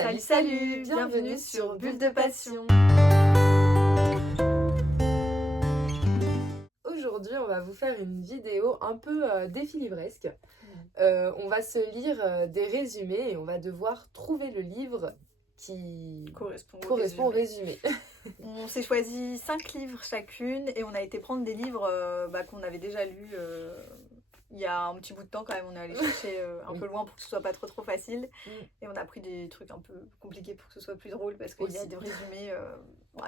Salut, bienvenue sur Bulle de Passion. Aujourd'hui, on va vous faire une vidéo un peu défilibresque. On va se lire des résumés et on va devoir trouver le livre qui correspond au résumé. On s'est choisi 5 livres chacune et on a été prendre des livres qu'on avait déjà lus il y a un petit bout de temps quand même. On est allé chercher un peu loin pour que ce soit pas trop facile. Et on a pris des trucs un peu compliqués pour que ce soit plus drôle parce qu'il y a des résumés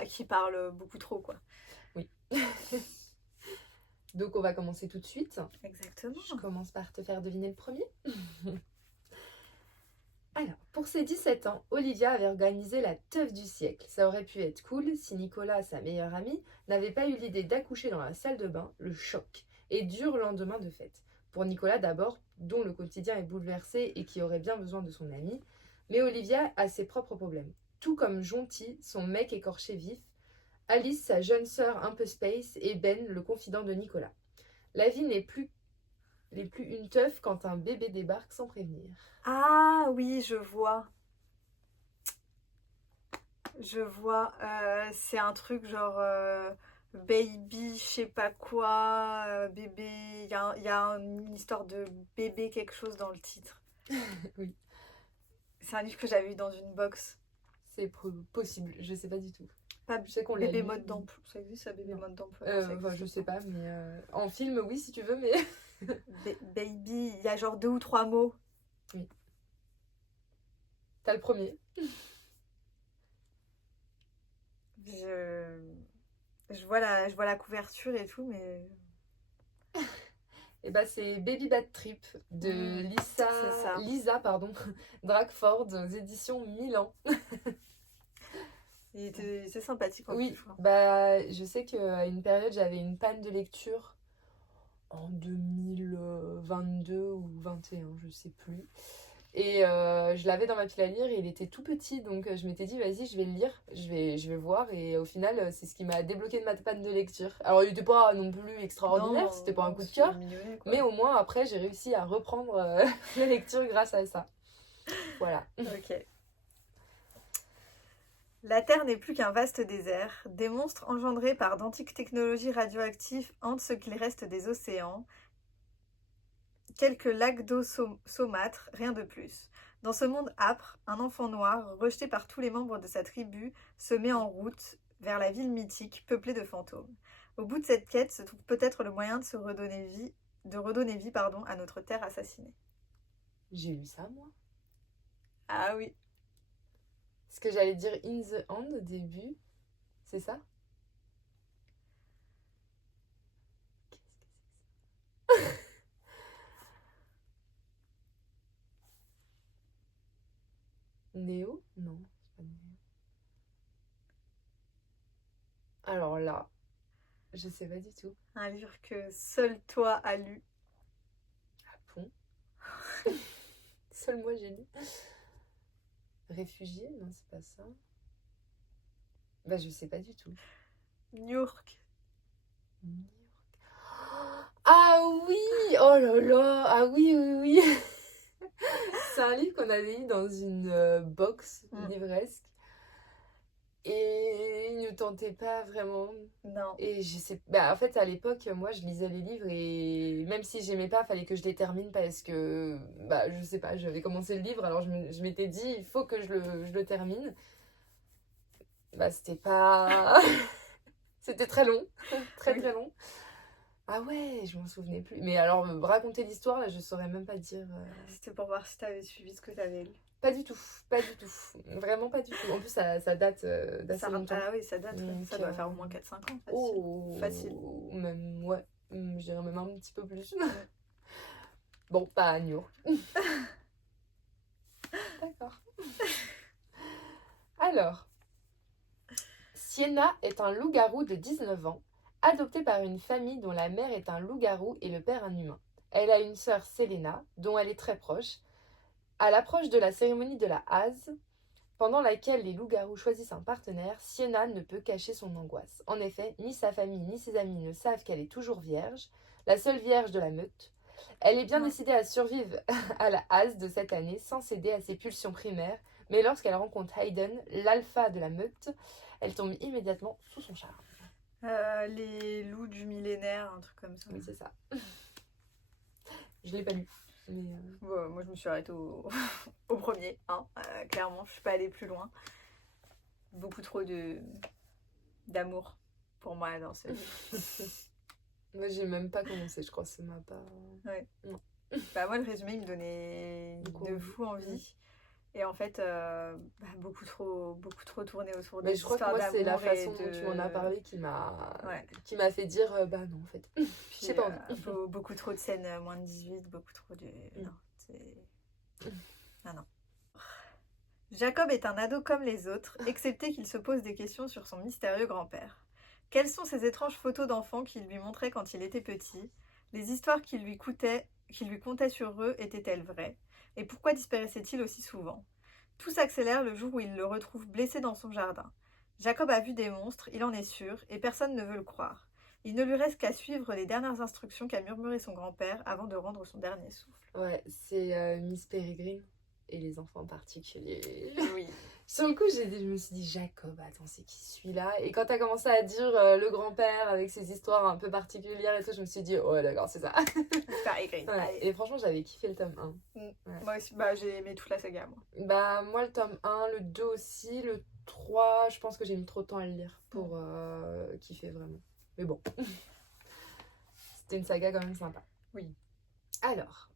qui parlent beaucoup trop, quoi. Oui. Donc on va commencer tout de suite. Exactement. Je commence par te faire deviner le premier. Alors, pour ses 17 ans, Olivia avait organisé la teuf du siècle. Ça aurait pu être cool si Nicolas, sa meilleure amie, n'avait pas eu l'idée d'accoucher dans la salle de bain, le choc, et dur lendemain de fête. Pour Nicolas d'abord, dont le quotidien est bouleversé et qui aurait bien besoin de son amie, mais Olivia a ses propres problèmes. Tout comme Jonty, son mec écorché vif, Alice, sa jeune sœur un peu space, et Ben, le confident de Nicolas. La vie n'est plus une teuf quand un bébé débarque sans prévenir. Ah oui, je vois. C'est un truc genre baby, je sais pas quoi, bébé. Il y a une histoire de bébé quelque chose dans le titre. Oui. C'est un livre que j'avais vu dans une box. C'est possible, je sais pas du tout. Pas Je sais qu'on bébé l'a lu. mode d'emploi. Ça existe ça, bébé mode d'emploi? Je sais pas, mais en film, oui, si tu veux, mais... Baby, il y a genre 2 ou 3 mots. Oui. T'as le premier. Je vois la couverture et tout, mais... Et bah c'est Baby Bad Trip de Lisa Drakeford aux éditions Milan. C'est sympathique en Oui, plus. bah je sais qu'à une période j'avais une panne de lecture en 2022 ou 2021, je sais plus. Et je l'avais dans ma pile à lire et il était tout petit, donc je m'étais dit vas-y je vais le lire, je vais voir, et au final c'est ce qui m'a débloqué de ma panne de lecture. Alors il n'était pas non plus extraordinaire, c'était pas un coup de cœur, mais au moins après j'ai réussi à reprendre la lecture grâce à ça. Voilà. Ok. La Terre n'est plus qu'un vaste désert. Des monstres engendrés par d'antiques technologies radioactives hantent ce qu'il reste des océans. Quelques lacs d'eau saumâtre, rien de plus. Dans ce monde âpre, un enfant noir, rejeté par tous les membres de sa tribu, se met en route vers la ville mythique peuplée de fantômes. Au bout de cette quête se trouve peut-être le moyen de redonner vie à notre terre assassinée. J'ai lu ça moi. Ah oui. Ce que j'allais dire In the Hand au début, c'est ça? Qu'est-ce que c'est ça? Néo? Non, c'est pas Néo. Alors là, je sais pas du tout. Un livre que seul toi as lu. Ah bon? Seul moi j'ai lu. Réfugié? Non, c'est pas ça. Bah je sais pas du tout. New York. Ah oui! Oh là là! Ah oui, oui, oui! C'est un livre qu'on avait lu dans une box livresque. Et il ne tentait pas vraiment. Non. Et je sais, bah en fait à l'époque moi je lisais les livres et même si j'aimais pas, fallait que je les termine parce que bah je sais pas, j'avais commencé le livre, alors je m'étais dit il faut que je le termine. Bah c'était pas c'était très long, très long. Ah ouais, je m'en souvenais plus. Mais alors me raconter l'histoire là, je saurais même pas dire. C'était pour voir si t'avais suivi ce que t'avais lu. Pas du tout, vraiment pas du tout. En plus ça date d'assez longtemps. Ah oui, ça date, ça doit faire au moins 4-5 ans. Facile. Oh, facile. Même, ouais, je dirais même un petit peu plus. Bon, pas à New York. D'accord. Alors, Sienna est un loup-garou de 19 ans, adopté par une famille dont la mère est un loup-garou et le père un humain. Elle a une sœur, Selena, dont elle est très proche. À l'approche de la cérémonie de la Hase, pendant laquelle les loups-garous choisissent un partenaire, Sienna ne peut cacher son angoisse. En effet, ni sa famille ni ses amis ne savent qu'elle est toujours vierge, la seule vierge de la meute. Elle est bien décidée à survivre à la Hase de cette année sans céder à ses pulsions primaires Mais lorsqu'elle rencontre Hayden, l'alpha de la meute, elle tombe immédiatement sous son charme. Les loups du millénaire, un truc comme ça. Oui, c'est ça. Je l'ai pas lu. Mais Bon, moi, je me suis arrêtée au premier, hein. Clairement, je suis pas allée plus loin. Beaucoup trop d'amour pour moi dans ce livre. moi, j'ai même pas commencé, je crois, ça m'a pas... Ouais. Non. Bah, moi, le résumé, il me donnait de fou envie. Et en fait, beaucoup trop tourné autour des Mais je crois que histoires moi, c'est la d'amour et façon dont tu m'en as parlé qui m'a fait dire, bah non, en fait, Puis, j'ai pas envie. beaucoup trop de scènes moins de 18, beaucoup trop de... Non, c'est... Non. Jacob est un ado comme les autres, excepté qu'il se pose des questions sur son mystérieux grand-père. Quelles sont ces étranges photos d'enfants qu'il lui montrait quand il était petit? Les histoires qu'il lui contait sur eux étaient-elles vraies? Et pourquoi disparaissait-il aussi souvent? Tout s'accélère le jour où il le retrouve blessé dans son jardin. Jacob a vu des monstres, il en est sûr, et personne ne veut le croire. Il ne lui reste qu'à suivre les dernières instructions qu'a murmuré son grand-père avant de rendre son dernier souffle. Ouais, c'est Miss Peregrine et les enfants particuliers. Oui. Sur le coup, je me suis dit, Jacob, attends, c'est qui celui-là? Et quand t'as commencé à dire le grand-père avec ses histoires un peu particulières et tout, je me suis dit, oh d'accord, c'est ça. Peregrine. Ouais. Et franchement, j'avais kiffé le tome 1. Ouais. Moi aussi, j'ai aimé toute la saga, moi. Bah, moi, le tome 1, le 2 aussi, le 3, je pense que j'ai mis trop de temps à le lire pour kiffer vraiment. Mais bon, c'était une saga quand même sympa. Oui. Alors,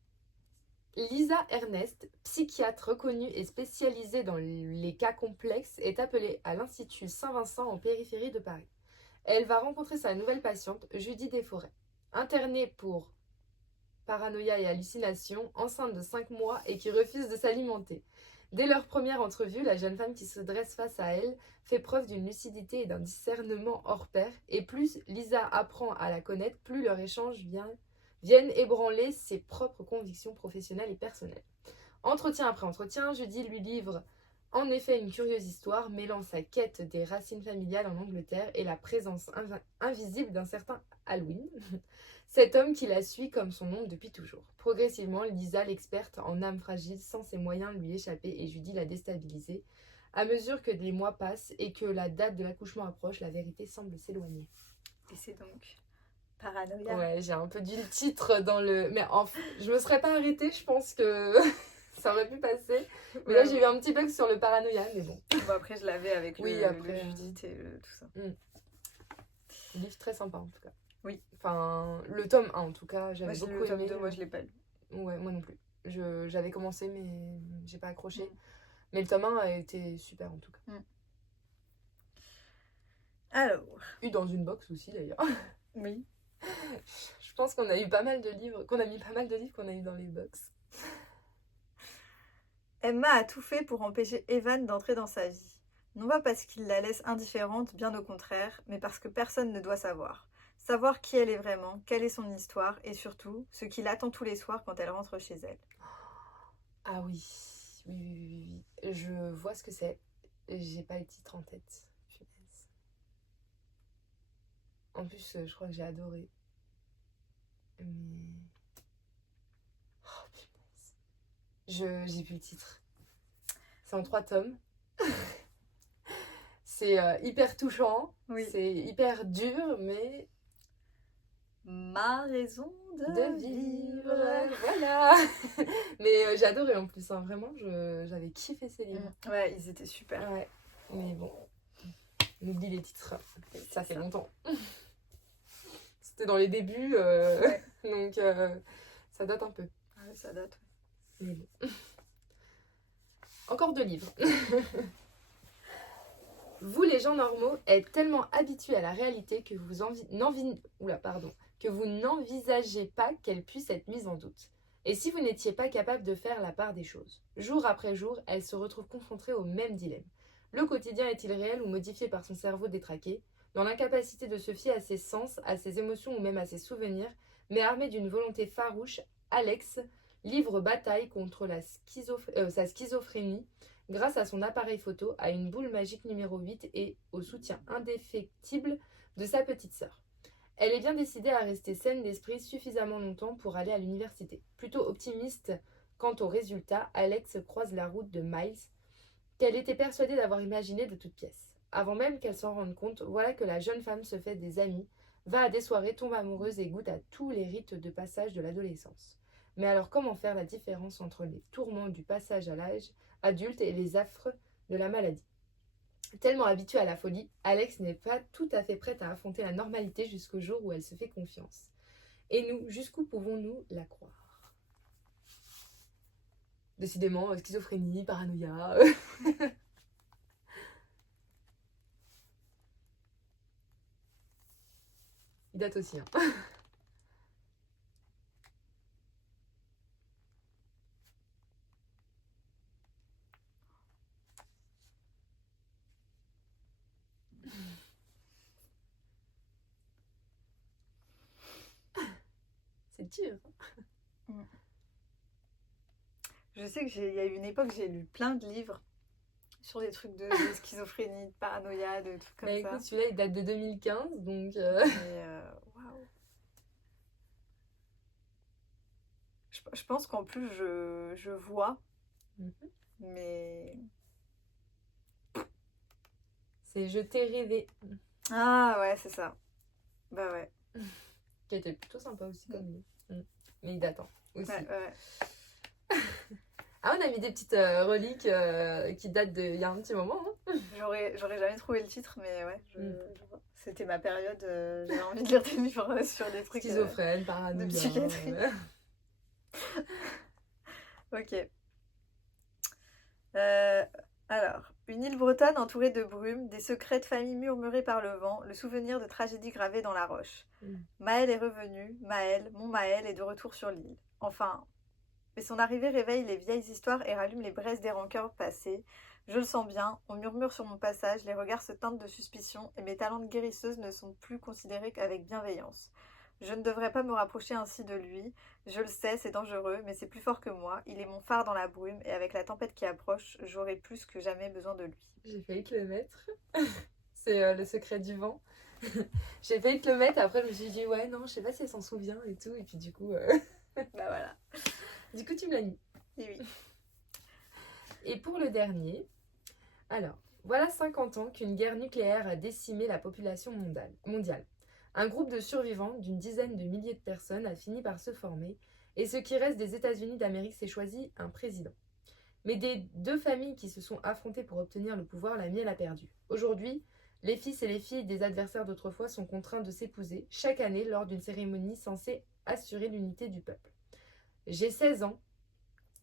Lisa Ernest, psychiatre reconnue et spécialisée dans les cas complexes, est appelée à l'Institut Saint-Vincent en périphérie de Paris. Elle va rencontrer sa nouvelle patiente, Judy Desforêts, internée pour paranoïa et hallucinations, enceinte de 5 mois et qui refuse de s'alimenter. Dès leur première entrevue, la jeune femme qui se dresse face à elle fait preuve d'une lucidité et d'un discernement hors pair, et plus Lisa apprend à la connaître, plus leur échange viennent ébranler ses propres convictions professionnelles et personnelles. Entretien après entretien, Judy lui livre en effet une curieuse histoire mêlant sa quête des racines familiales en Angleterre et la présence invisible d'un certain Halloween, cet homme qui la suit comme son ombre depuis toujours. Progressivement, Lisa, l'experte en âme fragile, sent ses moyens lui échapper et Judy la déstabiliser. À mesure que les mois passent et que la date de l'accouchement approche, la vérité semble s'éloigner. Et c'est donc Paranoïa. Ouais, j'ai un peu dit le titre dans le... Mais je me serais pas arrêtée, je pense que ça aurait pu passer. Mais là, j'ai eu un petit bug sur le paranoïa, mais bon. Bon, après, je l'avais avec le Judith et tout ça. Livre très sympa, en tout cas. Oui. Enfin, le tome 1, en tout cas, j'avais beaucoup aimé. Le tome 2, moi, je l'ai pas lu. Ouais, moi non plus. J'avais commencé, mais j'ai pas accroché. Mais le tome 1 a été super, en tout cas. Alors. Eu dans une box aussi, d'ailleurs. Oui. Je pense qu'on a eu pas mal de livres, qu'on a mis pas mal de livres qu'on a eu dans les box. Emma a tout fait pour empêcher Evan d'entrer dans sa vie. Non pas parce qu'il la laisse indifférente, bien au contraire, mais parce que personne ne doit savoir. Savoir qui elle est vraiment, quelle est son histoire, et surtout, ce qui l'attend tous les soirs quand elle rentre chez elle. Ah oui. Oui. Je vois ce que c'est. J'ai pas le titre en tête. Punaise. En plus, je crois que j'ai adoré. Mais... Oh punaise. J'ai vu le titre. C'est en 3 tomes. C'est hyper touchant. Oui. C'est hyper dur, mais... Ma raison de vivre. Voilà. Mais j'ai adoré en plus, hein. Vraiment, j'avais kiffé ces livres. Ouais, ils étaient super. Ouais. Mais bon, on oublie les titres. Ça fait longtemps. C'était dans les débuts, donc ça date un peu. Ouais, ça date. Mais bon. Encore 2 livres. Vous, les gens normaux, êtes tellement habitués à la réalité que vous n'envisagez pas qu'elle puisse être mise en doute. Et si vous n'étiez pas capable de faire la part des choses? Jour après jour, elle se retrouve confrontée au même dilemme. Le quotidien est-il réel ou modifié par son cerveau détraqué? Dans l'incapacité de se fier à ses sens, à ses émotions ou même à ses souvenirs, mais armée d'une volonté farouche, Alex livre bataille contre sa schizophrénie grâce à son appareil photo, à une boule magique numéro 8 et au soutien indéfectible de sa petite sœur. Elle est bien décidée à rester saine d'esprit suffisamment longtemps pour aller à l'université. Plutôt optimiste quant aux résultats, Alex croise la route de Miles, qu'elle était persuadée d'avoir imaginé de toutes pièces. Avant même qu'elle s'en rende compte, voilà que la jeune femme se fait des amis, va à des soirées, tombe amoureuse et goûte à tous les rites de passage de l'adolescence. Mais alors comment faire la différence entre les tourments du passage à l'âge adulte et les affres de la maladie? Tellement habituée à la folie, Alex n'est pas tout à fait prête à affronter la normalité jusqu'au jour où elle se fait confiance. Et nous, jusqu'où pouvons-nous la croire? Décidément, schizophrénie, paranoïa. Il date aussi. Hein. C'est dur. Je sais qu'il y a eu une époque, j'ai lu plein de livres sur des trucs de schizophrénie, de paranoïa, de trucs comme Mais ça. écoute, celui-là, il date de 2015, donc... Mais waouh. Je pense qu'en plus, je vois, mais... C'est Je t'ai rêvé. Ah ouais, c'est ça. Bah ouais. Qui était plutôt sympa aussi comme livre. Mais il date hein, aussi. Ouais. Ah, on a mis des petites reliques qui datent d'il y a un petit moment. Hein. J'aurais jamais trouvé le titre, mais ouais, je vois. C'était ma période, j'avais envie de lire des livres sur des trucs... Schizophrène, paranoïa. de psychiatrie. Ok. Alors, une île bretonne entourée de brume, des secrets de famille murmurés par le vent, le souvenir de tragédies gravées dans la roche. Maël est revenu, mon Maël est de retour sur l'île. Enfin, mais son arrivée réveille les vieilles histoires et rallume les braises des rancœurs passées. Je le sens bien, on murmure sur mon passage, les regards se teintent de suspicion et mes talents de guérisseuse ne sont plus considérés qu'avec bienveillance. Je ne devrais pas me rapprocher ainsi de lui. Je le sais, c'est dangereux, mais c'est plus fort que moi. Il est mon phare dans la brume, et avec la tempête qui approche, j'aurai plus que jamais besoin de lui. J'ai failli te le mettre. C'est le secret du vent. J'ai failli te le mettre, après je me suis dit, ouais, non, je sais pas si elle s'en souvient et tout, et puis du coup... Bah voilà. Du coup, tu me l'as mis. Et oui. Et pour le dernier, alors, voilà 50 ans qu'une guerre nucléaire a décimé la population mondiale. Un groupe de survivants d'une dizaine de milliers de personnes a fini par se former et ce qui reste des États-Unis d'Amérique s'est choisi un président. Mais des deux familles qui se sont affrontées pour obtenir le pouvoir, la mienne a perdu. Aujourd'hui, les fils et les filles des adversaires d'autrefois sont contraints de s'épouser chaque année lors d'une cérémonie censée assurer l'unité du peuple. J'ai 16 ans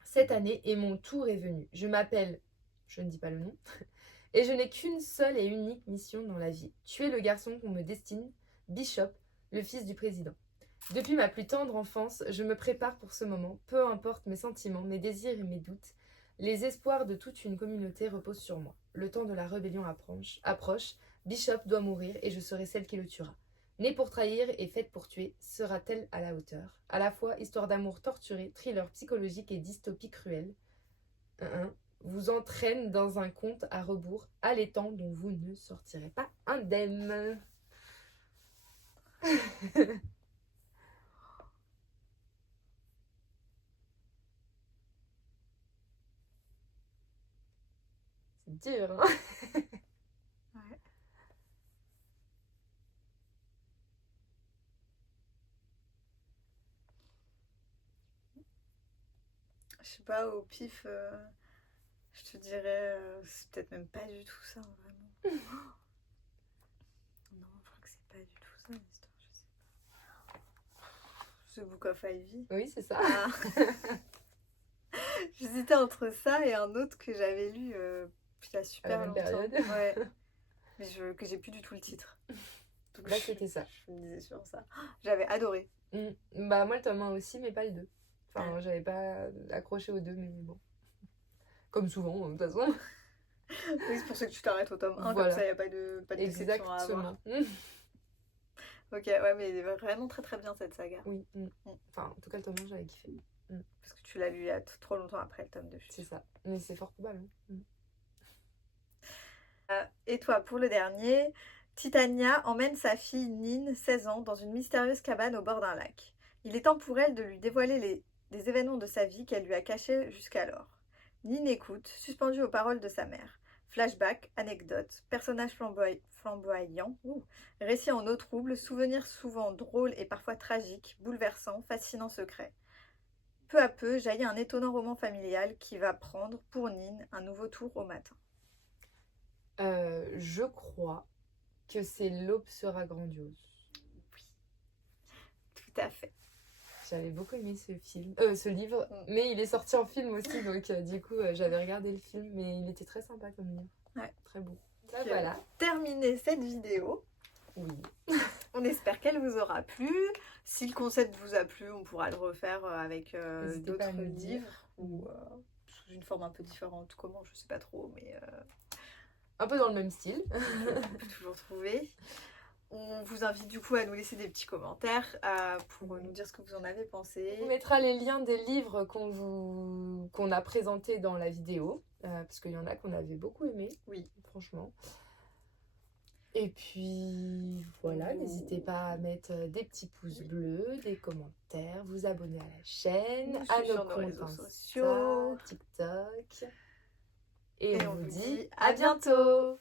cette année et mon tour est venu. Je m'appelle, je ne dis pas le nom, et je n'ai qu'une seule et unique mission dans la vie. Tuer le garçon qu'on me destine, Bishop, le fils du président. Depuis ma plus tendre enfance, je me prépare pour ce moment, peu importe mes sentiments, mes désirs et mes doutes. Les espoirs de toute une communauté reposent sur moi. Le temps de la rébellion approche, Bishop doit mourir et je serai celle qui le tuera. Née pour trahir et faite pour tuer, sera-t-elle à la hauteur? À la fois histoire d'amour torturé, thriller psychologique et dystopie cruelle. Vous entraîne dans un conte à rebours allaitant dont vous ne sortirez pas indemne. C'est dur, hein? Ouais. Je sais pas, au pif, je te dirais, c'est peut-être même pas du tout ça, vraiment. Non, je crois que c'est pas du tout ça l'histoire, je sais pas. The Book of Ivy. Oui, c'est ça. Ah. J'hésitais entre ça et un autre que j'avais lu il y a super même longtemps. période. Ouais. Mais que j'ai plus du tout le titre. Donc Là, c'était ça. Je me disais sur ça. J'avais adoré. Bah, moi, le tome 1 aussi, mais pas le 2. Enfin, Ouais. j'avais pas accroché aux deux, mais bon. Comme souvent, de toute façon. Oui, c'est pour ça que tu t'arrêtes au tome 1, Voilà. comme ça il n'y a pas de déception à avoir. Exactement. Ok, ouais, mais vraiment très très bien cette saga. Oui. Enfin, en tout cas, le tome 1, j'avais kiffé. Parce que tu l'as lu il y a trop longtemps après le tome 2. C'est ça. Mais c'est fort probable. Et toi, pour le dernier, Titania emmène sa fille Nin, 16 ans, dans une mystérieuse cabane au bord d'un lac. Il est temps pour elle de lui dévoiler des événements de sa vie qu'elle lui a cachés jusqu'alors. Nine écoute, suspendue aux paroles de sa mère. Flashback, anecdotes, personnages flamboyants, récits en eau trouble, souvenirs souvent drôles et parfois tragiques, bouleversants, fascinants secrets. Peu à peu jaillit un étonnant roman familial qui va prendre, pour Nine, un nouveau tour au matin. Je crois que c'est L'aube sera grandiose. Tout à fait. J'avais beaucoup aimé ce livre, mais il est sorti en film aussi, donc du coup j'avais regardé le film, mais il était très sympa comme livre. Ouais. Très beau. Donc, Voilà. terminer cette vidéo. Oui. On espère qu'elle vous aura plu. Si le concept vous a plu, on pourra le refaire avec N'hésitez pas à d'autres nous dire. livres ou sous une forme un peu différente. Comment, je sais pas trop, mais Un peu dans le même style. on peut toujours trouver. On vous invite du coup à nous laisser des petits commentaires pour nous dire ce que vous en avez pensé. On mettra les liens des livres qu'on a présentés dans la vidéo, parce qu'il y en a qu'on avait beaucoup aimé. Oui. Franchement. Et puis voilà, n'hésitez pas à mettre des petits pouces bleus, des commentaires, vous abonner à la chaîne, Nous à suivre nos sur nos comptes réseaux Insta, sociaux. TikTok. Et Et on on vous vous dit dit à bientôt.